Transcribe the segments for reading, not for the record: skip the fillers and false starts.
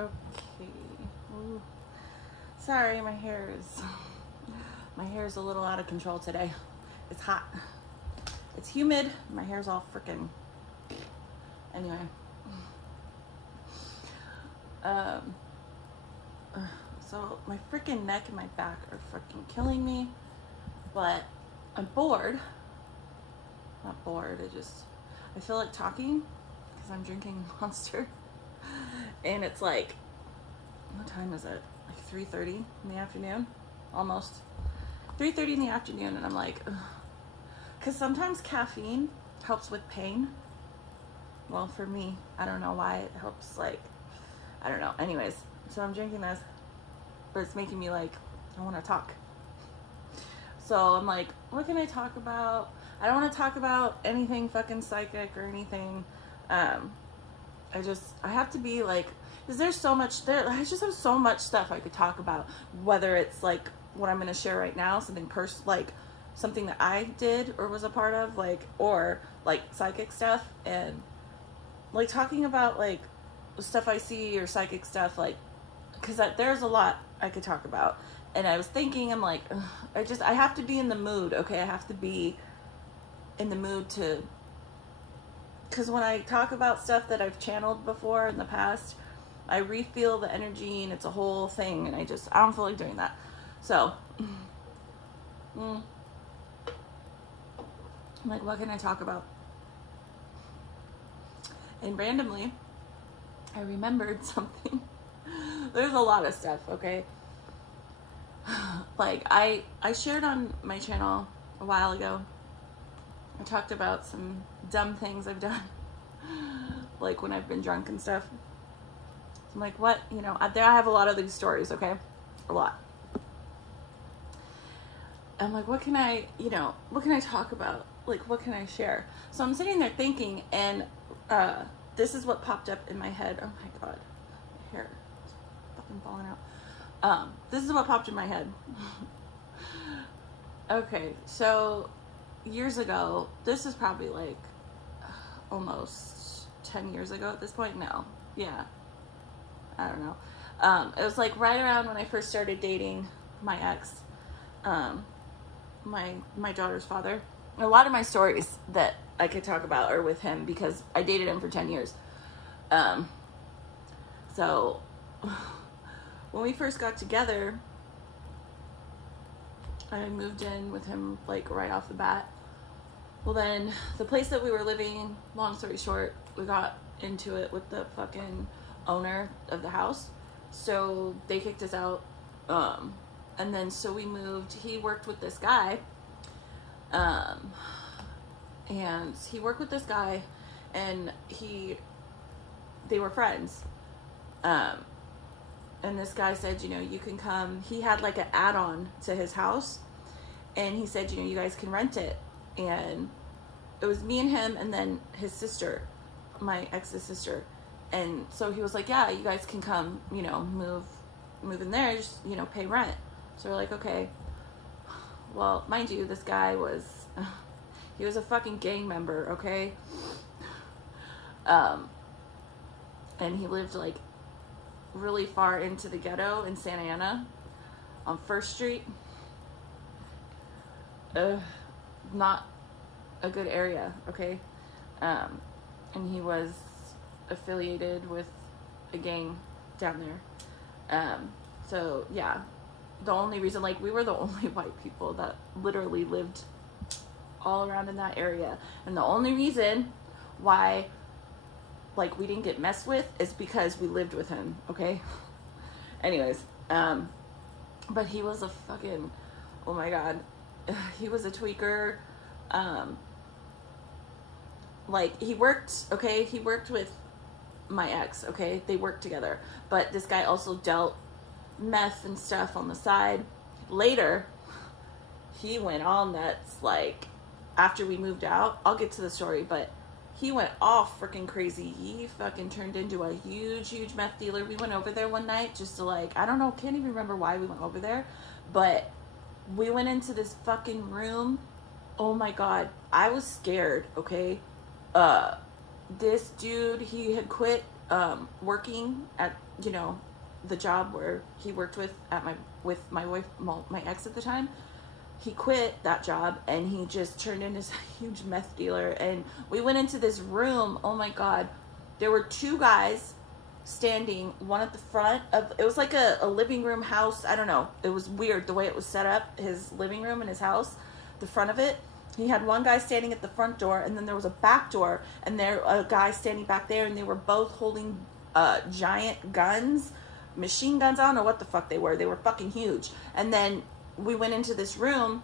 Okay. Ooh. Sorry, my hair is a little out of control today. It's hot. It's humid. My hair's all freaking. Anyway. So my freaking neck and my back are freaking killing me, but I'm bored. Not bored. I feel like talking because I'm drinking Monster, and it's like, what time is it? Like 3:30 in the afternoon, almost 3:30 in the afternoon, and I'm like, because sometimes caffeine helps with pain. Well, for me, I don't know why it helps. Like, I don't know. Anyways, so I'm drinking this, but it's making me like, I want to talk. So I'm like, what can I talk about? I don't want to talk about anything fucking psychic or anything. I have to be like, because there's so much there. I just have so much stuff I could talk about, whether it's like what I'm going to share right now, like something that I did or was a part of, like, or like psychic stuff, and like talking about like stuff I see or psychic stuff, like, because there's a lot I could talk about. And I was thinking, I'm like, I have to be in the mood, okay? I have to be in the mood to, because when I talk about stuff that I've channeled before in the past, I re-feel the energy, and it's a whole thing, and I don't feel like doing that. So, I'm like, what can I talk about? And randomly, I remembered something. There's a lot of stuff, okay? Like, I shared on my channel a while ago. I talked about some dumb things I've done, like when I've been drunk and stuff. So I'm like, what? You know, I have a lot of these stories, okay? A lot. I'm like, what can I talk about? Like, what can I share? So I'm sitting there thinking, and this is what popped up in my head. Oh my God, my hair is fucking falling out. This is what popped in my head. Okay, so years ago, this is probably like almost 10 years ago at this point. No, yeah, I don't know. It was like right around when I first started dating my ex, my daughter's father. A lot of my stories that I could talk about are with him because I dated him for 10 years. So when we first got together, I moved in with him like right off the bat. Well, then the place that we were living, long story short, we got into it with the fucking owner of the house. So they kicked us out. And then so we moved. He worked with this guy. And he worked with this guy, and they were friends. And this guy said, you know, you can come. He had like an add-on to his house, and he said, you know, you guys can rent it. And it was me and him, and then his sister, my ex's sister. And so he was like, yeah, you guys can come, you know, move in there, just, you know, pay rent. So we're like, okay. Well, mind you, this guy he was a fucking gang member, okay? And he lived like really far into the ghetto in Santa Ana on 1st Street. Not a good area, okay? And he was affiliated with a gang down there. So yeah, the only reason, like, we were the only white people that literally lived all around in that area, and the only reason why, like, we didn't get messed with is because we lived with him, okay? Anyways, but he was a fucking, oh my God, he was a tweaker. Like, he worked with my ex, okay? They worked together, but this guy also dealt meth and stuff on the side. Later, he went all nuts, like, after we moved out. I'll get to the story, but he went all freaking crazy. He fucking turned into a huge meth dealer. We went over there one night just to, like, I don't know, can't even remember why we went over there, but we went into this fucking room. Oh my God, I was scared, okay? This dude, he had quit working at, you know, the job where he worked with my wife, my ex at the time. He quit that job and he just turned into this huge meth dealer. And we went into this room. Oh my God. There were two guys standing, one at the front of, it was like a living room house. I don't know. It was weird the way it was set up, his living room in his house, the front of it. He had one guy standing at the front door, and then there was a back door, and there a guy standing back there, and they were both holding giant guns, machine guns. I don't know what the fuck they were. They were fucking huge. And then we went into this room,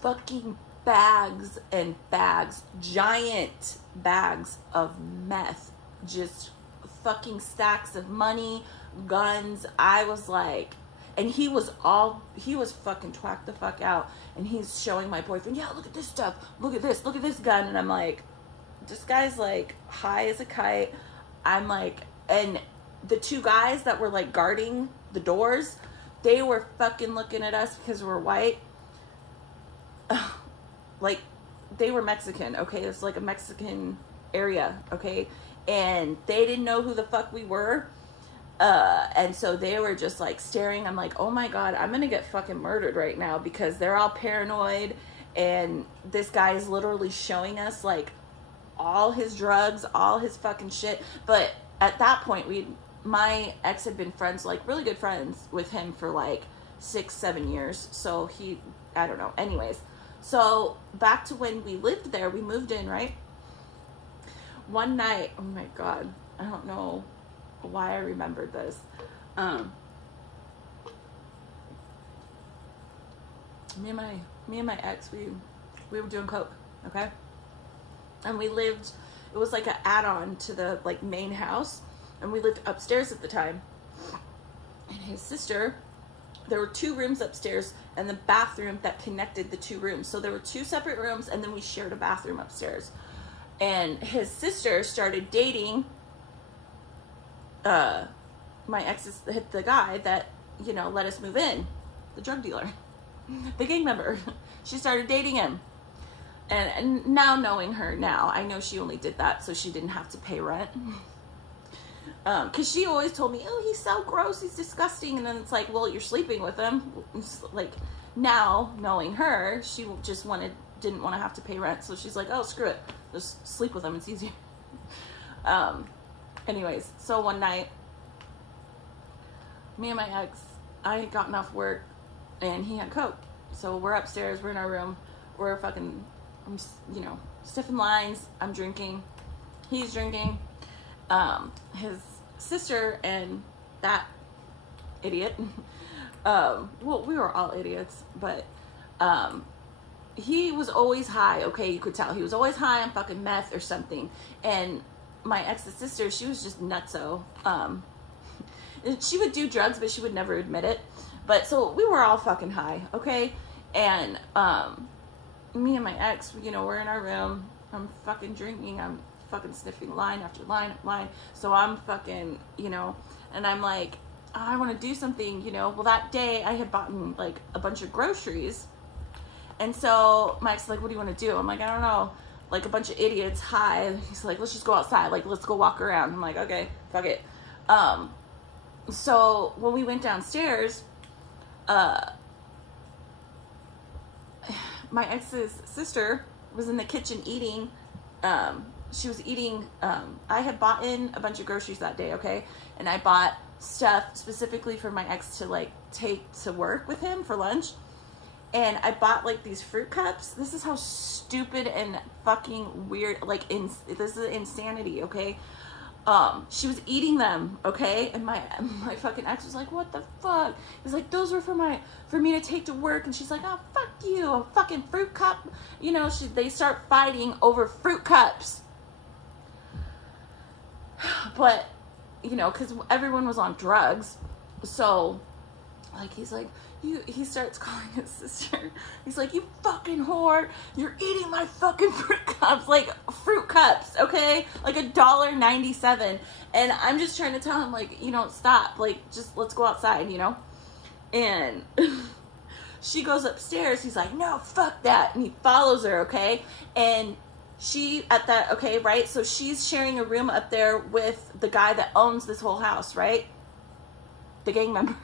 fucking bags and bags, giant bags of meth, just fucking stacks of money, guns. I was like, and he was fucking twacked the fuck out, and he's showing my boyfriend, yeah, look at this stuff, look at this gun, and I'm like, this guy's like high as a kite. I'm like, and the two guys that were like guarding the doors, they were fucking looking at us because we're white. Like, they were Mexican, okay? It's like a Mexican area, okay? And they didn't know who the fuck we were. And so they were just like staring. I'm like, oh my God, I'm gonna get fucking murdered right now, because they're all paranoid. And this guy is literally showing us like all his drugs, all his fucking shit. But at that point, my ex had been friends, like really good friends with him for like 6-7 years. So I don't know. Anyways, so back to when we lived there, we moved in, right? One night, oh my God, I don't know why I remembered this. Me and my ex, we were doing coke, okay? And we lived, it was like an add-on to the like main house, and we lived upstairs at the time. And his sister, there were 2 rooms upstairs and the bathroom that connected the 2 rooms. So there were 2 separate rooms, and then we shared a bathroom upstairs. And his sister started dating my ex's, the guy that, you know, let us move in, the drug dealer, the gang member. She started dating him. And now knowing her now, I know she only did that so she didn't have to pay rent. Because she always told me, oh, he's so gross, he's disgusting. And then it's like, well, you're sleeping with him. It's like, now knowing her, she just didn't want to have to pay rent. So she's like, oh, screw it, just sleep with him, it's easier. Anyways, so one night, me and my ex, I had gotten off work and he had coke. So we're upstairs, we're in our room, we're fucking, I'm, you know, stiffing lines, I'm drinking, he's drinking. His sister and that idiot, well, we were all idiots, but he was always high, okay? You could tell he was always high on fucking meth or something. And my ex's sister, she was just nutso. She would do drugs, but she would never admit it. But so we were all fucking high, okay? And me and my ex, you know, we're in our room. I'm fucking drinking. I'm fucking sniffing line after line after line. So I'm fucking, you know, and I'm like, I want to do something, you know. Well, that day I had bought like a bunch of groceries. And so Mike's like, what do you want to do? I'm like, I don't know. Like a bunch of idiots high. He's like, let's just go outside. Like, let's go walk around. I'm like, okay, fuck it. So when we went downstairs, my ex's sister was in the kitchen eating. She was eating, I had bought in a bunch of groceries that day, okay? And I bought stuff specifically for my ex to like take to work with him for lunch. And I bought like these fruit cups. This is how stupid and fucking weird, like this is insanity, okay? She was eating them, okay? And my fucking ex was like, what the fuck? He's like, those were for me to take to work. And she's like, oh, fuck you, a fucking fruit cup. You know, they start fighting over fruit cups. But, you know, because everyone was on drugs. So, like, he's like, he starts calling his sister. He's like, you fucking whore. You're eating my fucking fruit cups. Like, fruit cups, okay? Like $1.97. And I'm just trying to tell him, like, you know, stop. Like, just let's go outside, you know? And she goes upstairs. He's like, no, fuck that. And he follows her, okay? And she at that, okay, right? So she's sharing a room up there with the guy that owns this whole house, right? The gang member.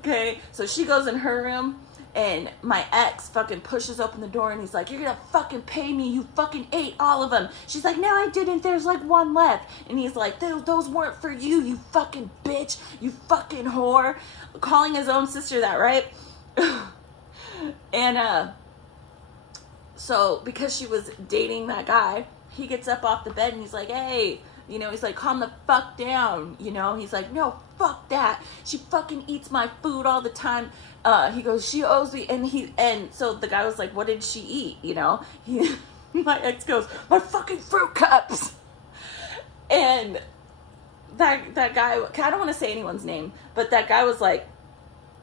Okay, so she goes in her room, and my ex fucking pushes open the door, and he's like, you're gonna fucking pay me, you fucking ate all of them. She's like, no, I didn't, there's like one left. And he's like, those weren't for you, you fucking bitch, you fucking whore. Calling his own sister that, right? And so because she was dating that guy, he gets up off the bed and he's like, hey, you know, he's like, calm the fuck down, you know. He's like, no, fuck that, she fucking eats my food all the time. He goes, she owes me. And so the guy was like, what did she eat, you know? My ex goes, my fucking fruit cups. And that guy, I don't want to say anyone's name, but that guy was like,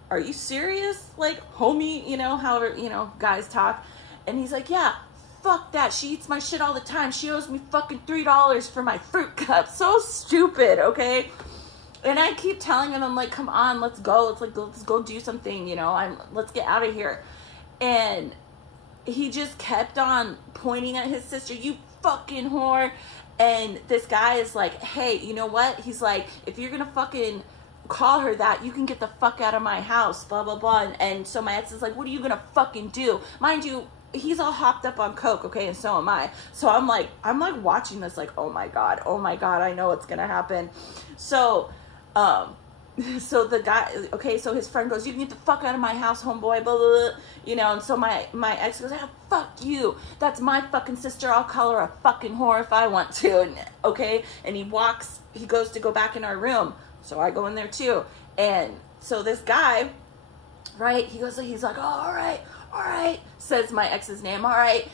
are you serious? Like, homie, you know, however, you know, guys talk. And he's like, yeah, fuck that. She eats my shit all the time. She owes me fucking $3 for my fruit cup. So stupid, okay? And I keep telling him, I'm like, come on, let's go. Let's go do something, you know. Let's get out of here. And he just kept on pointing at his sister, you fucking whore. And this guy is like, hey, you know what? He's like, if you're gonna fucking call her that, you can get the fuck out of my house, blah, blah, blah. And so my ex is like, what are you gonna fucking do? Mind you, he's all hopped up on coke, okay, and so am I. So I'm like watching this like, oh my god, I know what's gonna happen. So so the guy, okay, so his friend goes, you can get the fuck out of my house, homeboy, blah, blah, blah, you know. And so my ex goes, ah, fuck you, that's my fucking sister, I'll call her a fucking whore if I want to. And okay, and he goes to go back in our room, so I go in there too. And so this guy, right, he's like, oh, all right, says my ex's name, all right,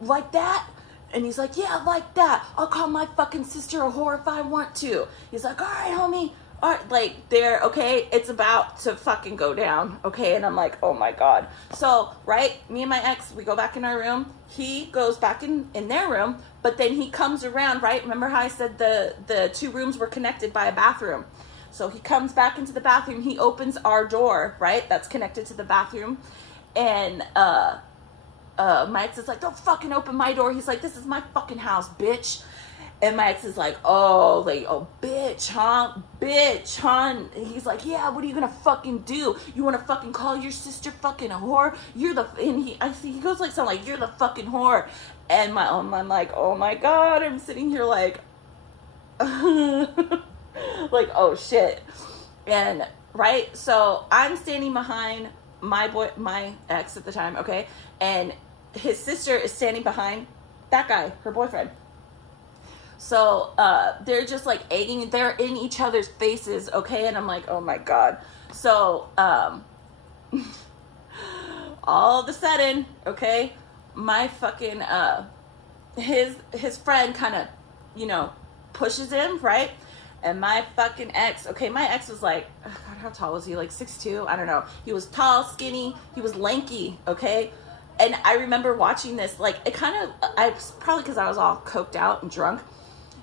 like that? And he's like, yeah, like that, I'll call my fucking sister a whore if I want to. He's like, all right, homie, all right, like, there, okay, it's about to fucking go down, okay? And I'm like, oh my god. So, right, me and my ex, we go back in our room, he goes back in their room, but then he comes around, right? Remember how I said the two rooms were connected by a bathroom? So he comes back into the bathroom, he opens our door, right, that's connected to the bathroom, and my ex is like, don't fucking open my door. He's like, this is my fucking house, bitch. And my ex is like, oh, bitch, huh? And he's like, yeah, what are you gonna fucking do? You wanna fucking call your sister fucking a whore? You're the, and he goes like something like, you're the fucking whore. And I'm like, oh my god, I'm sitting here like, like, oh shit. And right, so I'm standing behind my ex at the time, okay? And his sister is standing behind that guy, her boyfriend. So they're just like egging, they're in each other's faces, okay? And I'm like, oh my god. So all of a sudden, okay, my fucking his friend kind of, you know, pushes him, right? And my fucking ex, okay, my ex was like, oh god, how tall was he? Like 6'2"? I don't know. He was tall, skinny, he was lanky, okay? And I remember watching this, like, it kind of, probably because I was all coked out and drunk,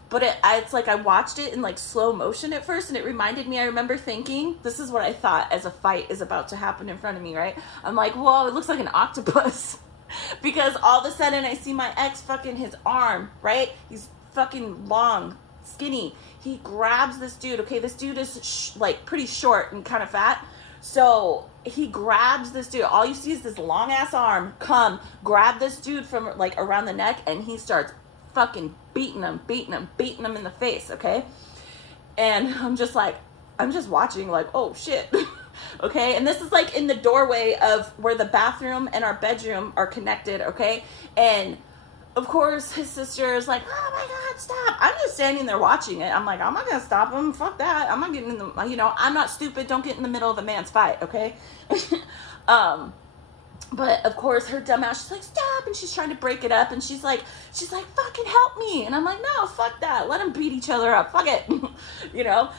but it's like I watched it in like slow motion at first, and it reminded me, I remember thinking, this is what I thought as a fight is about to happen in front of me, right? I'm like, whoa, it looks like an octopus. Because all of a sudden I see my ex fucking his arm, right? He's fucking long, skinny. He grabs this dude, okay? This dude is like pretty short and kind of fat. So he grabs this dude. All you see is this long ass arm grab this dude from like around the neck, and he starts fucking beating him in the face, okay? And I'm just watching like, oh shit. Okay, and this is like in the doorway of where the bathroom and our bedroom are connected, okay? And of course his sister is like, oh my god, stop. I'm just standing there watching it. I'm like, I'm not gonna stop him, fuck that. I'm not getting in the, you know, I'm not stupid, don't get in the middle of a man's fight, okay? But of course her dumb ass, she's like, stop, and she's trying to break it up, and she's like, fucking help me. And I'm like, no, fuck that, let them beat each other up, fuck it. You know,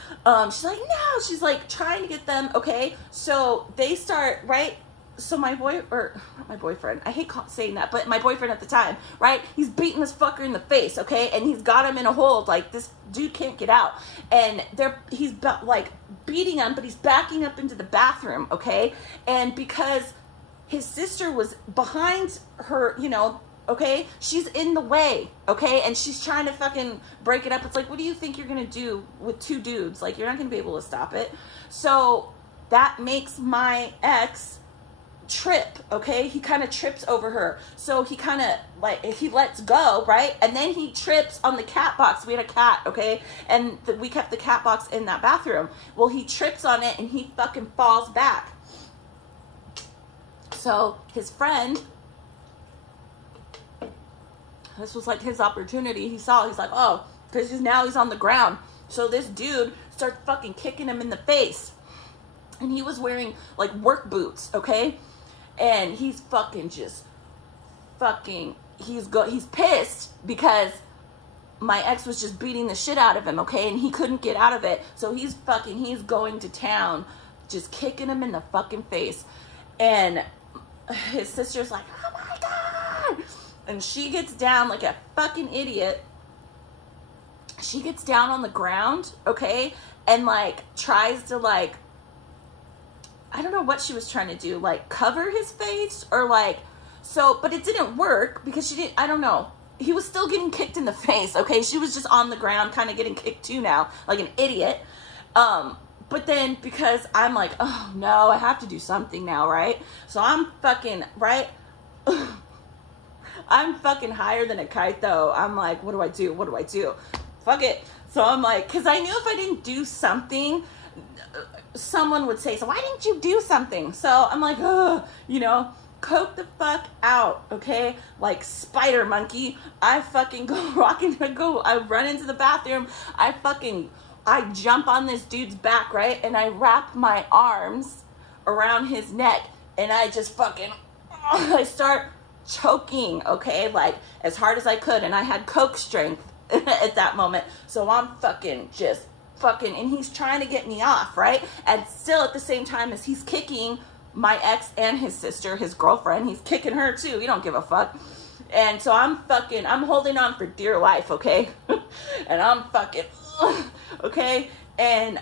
she's like, no, she's like trying to get them, okay? So they start, right? So not my boyfriend, I hate saying that, but my boyfriend at the time, right? He's beating this fucker in the face, okay? And he's got him in a hold, like this dude can't get out. And he's like beating him, but he's backing up into the bathroom, okay? And because his sister was behind her, you know, okay? She's in the way, okay? And she's trying to fucking break it up. It's like, what do you think you're gonna do with two dudes? Like, you're not gonna be able to stop it. So that makes my ex trip, okay? He kind of trips over her. So he kind of, like, he lets go, right? And then he trips on the cat box. We had a cat, okay? And we kept the cat box in that bathroom. Well, he trips on it and he fucking falls back. So his friend, this was like his opportunity. He's like, oh, because now he's on the ground. So this dude starts fucking kicking him in the face. And he was wearing like work boots, okay? And he's fucking just fucking, he's pissed because my ex was just beating the shit out of him, okay? And he couldn't get out of it. So he's going to town, just kicking him in the fucking face. And his sister's like, oh my God. And she gets down like a fucking idiot. She gets down on the ground, okay? And like tries to like, I don't know what she was trying to do, like cover his face or like, so, but it didn't work because she didn't, I don't know. He was still getting kicked in the face, okay? She was just on the ground kind of getting kicked too now, like an idiot. But then because I'm like, oh no, I have to do something now, right? So I'm fucking, right? I'm fucking higher than a kite though. I'm like, what do I do? What do I do? Fuck it. So I'm like, because I knew if I didn't do something, someone would say, so why didn't you do something? So I'm like, oh, coke the fuck out, okay? Like spider monkey. I fucking I run into the bathroom. I jump on this dude's back, right? And I wrap my arms around his neck and I just fucking, I start choking, okay? Like as hard as I could. And I had coke strength at that moment. So I'm fucking just and he's trying to get me off, right? And still at the same time as he's kicking my ex and his sister, his girlfriend, he's kicking her too. He don't give a fuck. And so I'm holding on for dear life, okay? And I'm fucking, okay? And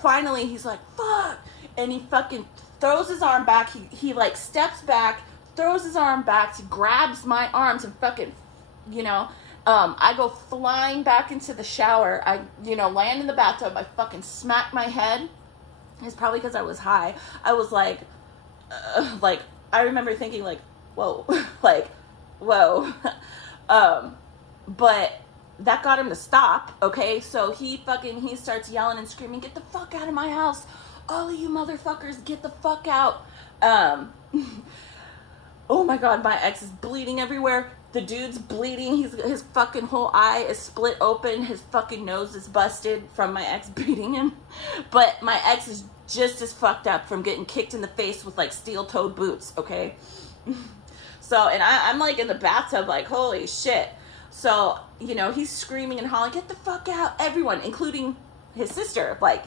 finally he's like, fuck. And he fucking throws his arm back. He like steps back, throws his arm back, grabs my arms and fucking, I go flying back into the shower. I, land in the bathtub. I fucking smack my head. It's probably because I was high. I was like, I remember thinking like, whoa, like, whoa. But that got him to stop. Okay. So he starts yelling and screaming, get the fuck out of my house. All of you motherfuckers, get the fuck out. Oh my God. My ex is bleeding everywhere. The dude's bleeding. His fucking whole eye is split open. His fucking nose is busted from my ex beating him. But my ex is just as fucked up from getting kicked in the face with like steel-toed boots, okay? So, and I'm like in the bathtub like, holy shit. So, he's screaming and hollering, get the fuck out. Everyone, including his sister. Like,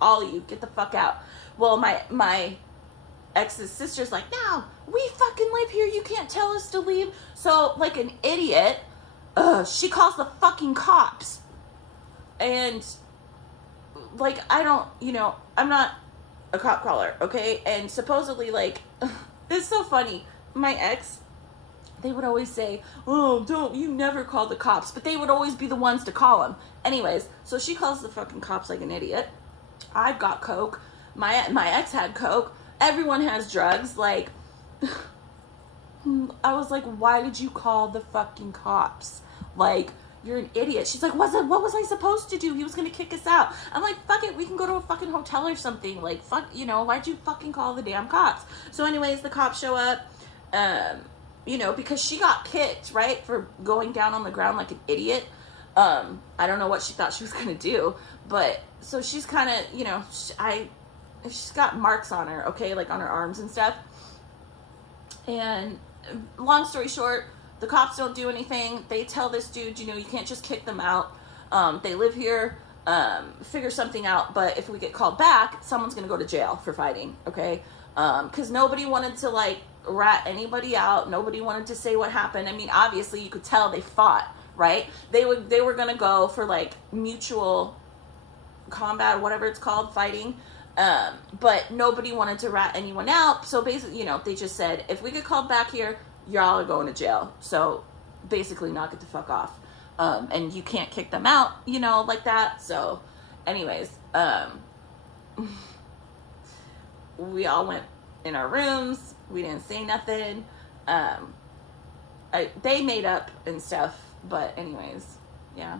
all of you, get the fuck out. Well, my ex's sister's like, no, we fucking live here. You can't tell us to leave. So, like an idiot, she calls the fucking cops. And, like, I'm not a cop caller, okay? And supposedly, like, it's so funny. My ex, they would always say, oh, you never call the cops. But they would always be the ones to call them. Anyways, so she calls the fucking cops like an idiot. I've got coke. My ex had coke. Everyone has drugs. Like, I was like, why did you call the fucking cops? Like, you're an idiot. She's like, what was I supposed to do? He was going to kick us out. I'm like, fuck it. We can go to a fucking hotel or something. Like, fuck, why'd you fucking call the damn cops? So anyways, the cops show up, because she got kicked, right? For going down on the ground like an idiot. I don't know what she thought she was going to do. But, so she's kind of, she's got marks on her, okay, like on her arms and stuff. And long story short, the cops don't do anything. They tell this dude, you can't just kick them out. They live here, figure something out. But if we get called back, someone's going to go to jail for fighting, okay? Because nobody wanted to, like, rat anybody out. Nobody wanted to say what happened. I mean, obviously, you could tell they fought, right? They were going to go for, like, mutual combat, whatever it's called, fighting. But nobody wanted to rat anyone out. So basically, they just said, if we get called back here, y'all are going to jail. So basically knock it the fuck off. And you can't kick them out, you know, like that. So anyways, we all went in our rooms. We didn't say nothing. They made up and stuff, but anyways, yeah.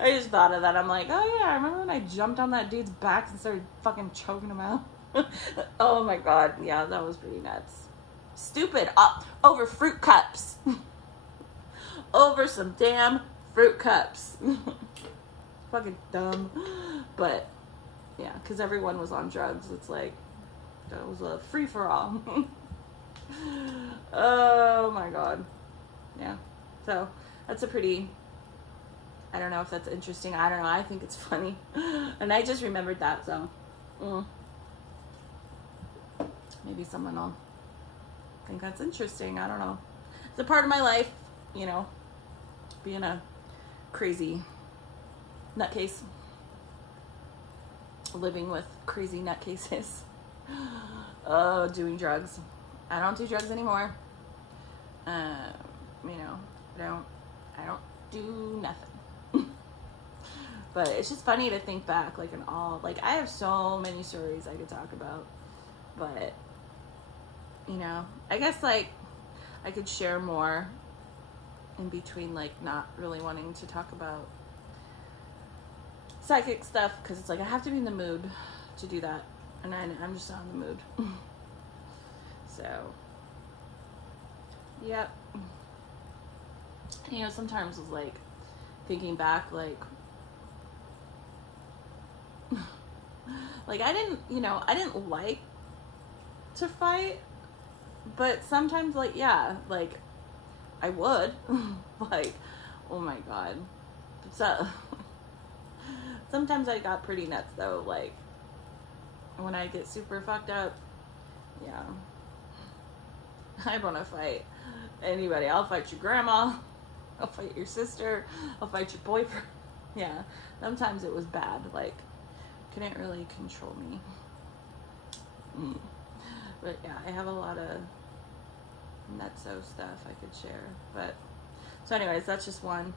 I just thought of that. I'm like, oh yeah, I remember when I jumped on that dude's back and started fucking choking him out. Oh my god, yeah, that was pretty nuts. Stupid. Over fruit cups. Over some damn fruit cups. Fucking dumb. But yeah, because everyone was on drugs. It's like, that was a free-for-all. Oh my god. Yeah. So that's a pretty, I don't know if that's interesting. I don't know. I think it's funny. And I just remembered that, so maybe someone will think that's interesting. I don't know. It's a part of my life, you know, being a crazy nutcase. Living with crazy nutcases. Oh, doing drugs. I don't do drugs anymore. You know, I don't do nothing. But it's just funny to think back, like, in all, like, I have so many stories I could talk about, but, you know, I guess, like, I could share more in between, like, not really wanting to talk about psychic stuff, because it's like I have to be in the mood to do that, and I'm just not in the mood. So yep. You know, sometimes it's like thinking back, like I didn't like to fight, but sometimes, like, yeah, like I would. Like, oh my god. So sometimes I got pretty nuts though, like when I get super fucked up, yeah. I want to fight anybody. I'll fight your grandma. I'll fight your sister. I'll fight your boyfriend. Yeah. Sometimes it was bad. Like, couldn't really control me. But yeah, I have a lot of nutso stuff I could share. But so anyways, that's just one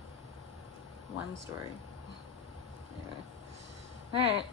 story. Anyway. All right.